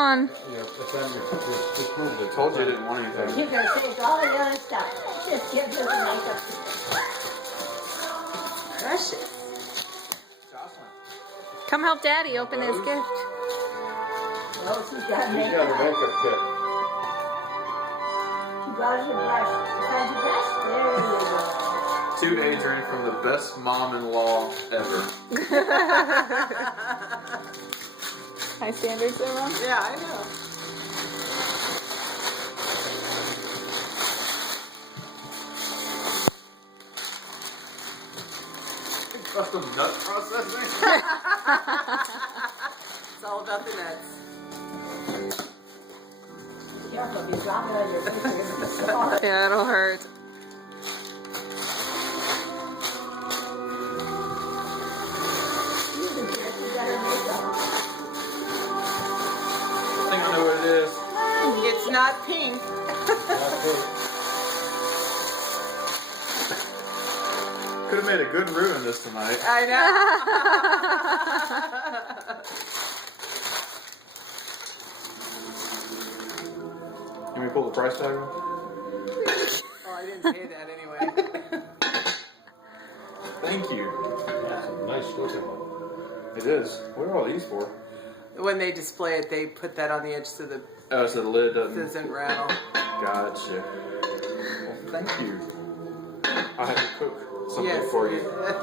On. Yeah, it's under, just move it. I told you I didn't want anything. You're going to take all the other stuff. Just give this makeup. Precious. Jocelyn. Come help Daddy open his gift. Oh, she's got She's makeup. got a makeup kit. She brought us a brush. Besides the brush, there you go. To Adrian from the best mom-in-law ever. High standards there, Mom? Yeah, I know. Custom nut processing? It's all about the nuts. Careful, if you drop it on your finger, it's soft. Yeah, it'll hurt. You can get the better makeup. I think I know what it is. It's not pink. Could have made a good ruin this tonight. I know. Can we pull the price tag off? Oh, I didn't pay that anyway. Thank you. That's a nice looking one. It is. What are all these for? When they display it, they put that on the edge so the Oh, so the lid doesn't... rattle. Gotcha. Well, thank you. I have to cook something Yes. for you.